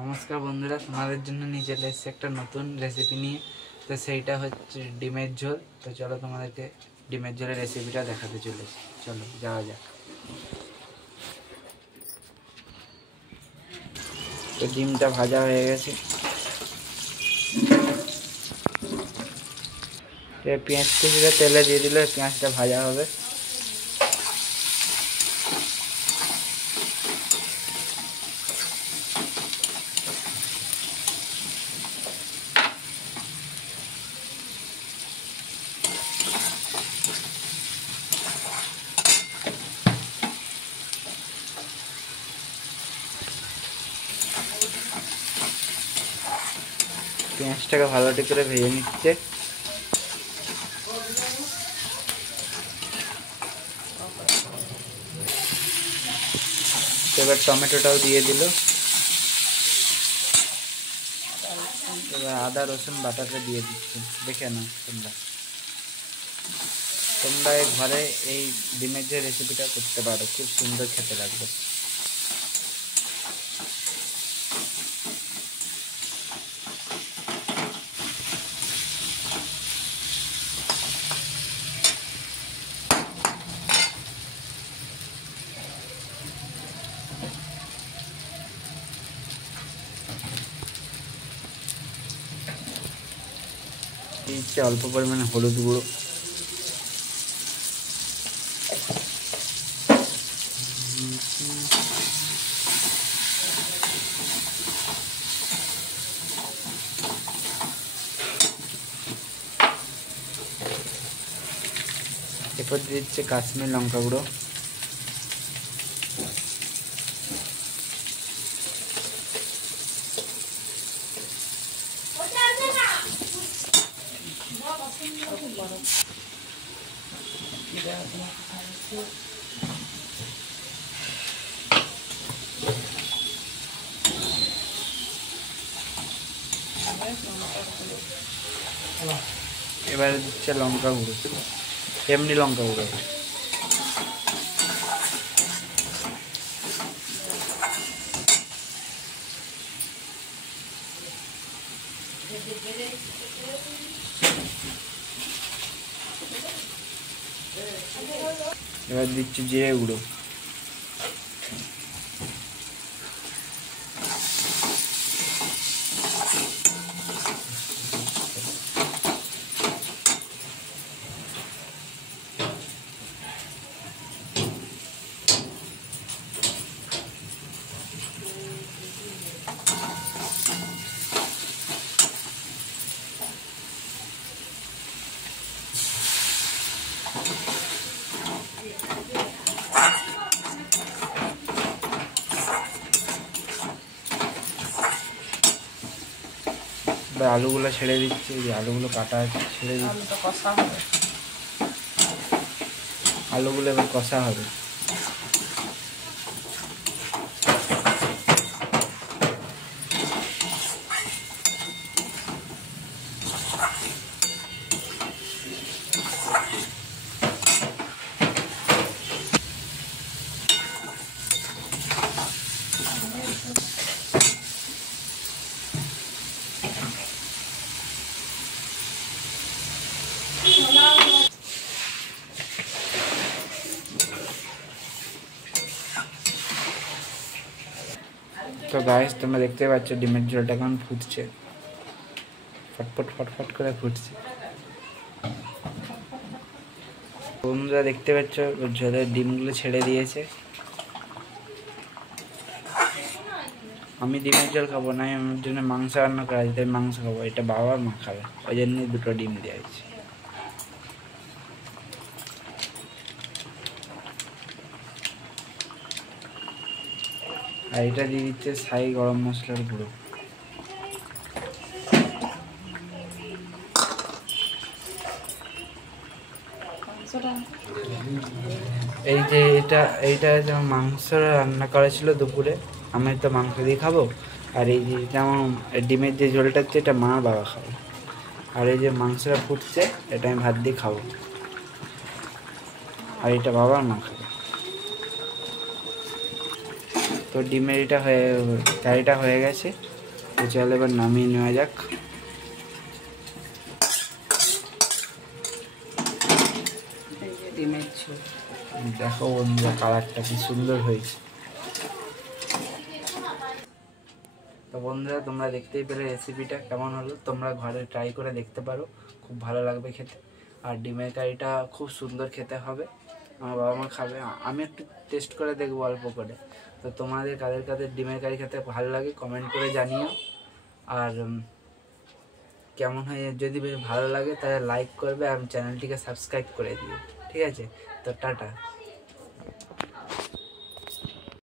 নমস্কার বন্ধুরা, তোমাদের জন্য নিয়ে চলে এসেছি একটা নতুন রেসিপি নিয়ে। তো সেইটা হচ্ছে ডিমের ঝোল। তো চলো তোমাদেরকে ডিমের ঝোলের রেসিপিটা দেখাতে চলেছি। চলো যাওয়া যাক। তো ডিমটা ভাজা হয়ে গেছে। পেঁয়াজ কিছুটা তেলে দিয়ে দিলে পেঁয়াজটা ভাজা হবে। পেঁয়াজটাকে ভালোটি করে ভেজে নিচ্ছে। এবার টমেটোটাও দিয়ে দিল। এবার আদা রসুন বাটাটা দিয়ে দিচ্ছে। দেখে নাও তোমরা ঘরে এই ডিমের যে রেসিপিটা করতে পারো, খুব সুন্দর খেতে লাগবে। দিচ্ছে অল্প পরিমাণে হলুদ গুঁড়ো, এরপর দিচ্ছে কাশ্মীর লঙ্কা গুঁড়ো, এবারে দিচ্ছে লঙ্কা গুঁড়ো, এমনি লঙ্কা গুঁড়ো। এবার দিচ্ছি জিরে গুঁড়ো, এবার আলুগুলো ছেড়ে দিচ্ছি। যে আলুগুলো কাটা আছে ছেড়ে দিচ্ছি। আলুগুলো এবার কষা হবে। তো গাইস, তোমরা দেখতে পাচ্ছ ডিমের ঝোলটা কেমন ফুটছে, ফটফট ফটফট করে ফুটছে। তোমরা দেখতে পাচ্ছ ঝোলের ডিমগুলো ছেড়ে দিয়েছে। আমি ডিমের ঝোল খাবো না, আমার জন্য মাংস রান্না করা আছে, তাই মাংস খাবো। এটা বাবা মা খাবে, ওই জন্যই দুটো ডিম দেওয়া হয়েছে। আর এটা দিয়ে দিচ্ছে ছাই গরম মশলার গুঁড়ো। এই যে এইটা যেমন মাংস রান্না করা ছিল দুপুরে, আমি তো মাংস দিয়ে খাবো। আর এই যে যেমন ডিমের যে ঝোলটা হচ্ছে, এটা মা বাবা খাবো। আর এই যে মাংসটা ফুটছে, এটা আমি ভাত দিয়ে খাবো। আর এটা বাবা মা খাবে। তো ডিমের কারিটা হয়ে গেছে। তো চলো এবার নামিয়ে নেওয়া যাক। ডিমের ঝোল দেখো বন্ধুরা কালারটা কি সুন্দর হয়েছে। তো বন্ধুরা তোমরা দেখতেই পেলে রেসিপিটা কেমন হলো, তোমরা ঘরে ট্রাই করে দেখতে পারো, খুব ভালো লাগবে খেতে। আর ডিমের কারিটা খুব সুন্দর খেতে হবে, আমার বাবা মা খাবে, আমি একটু টেস্ট করে দেখবো অল্প করে। তো তোমাদের কাদের কাদের ডিমের কারি খেতে ভালো লাগে কমেন্ট করে জানিও। আর কেমন হয় যদি বেশ ভালো লাগে তাহলে লাইক করবে আর চ্যানেলটিকে সাবস্ক্রাইব করে দিও। ঠিক আছে, তো টাটা।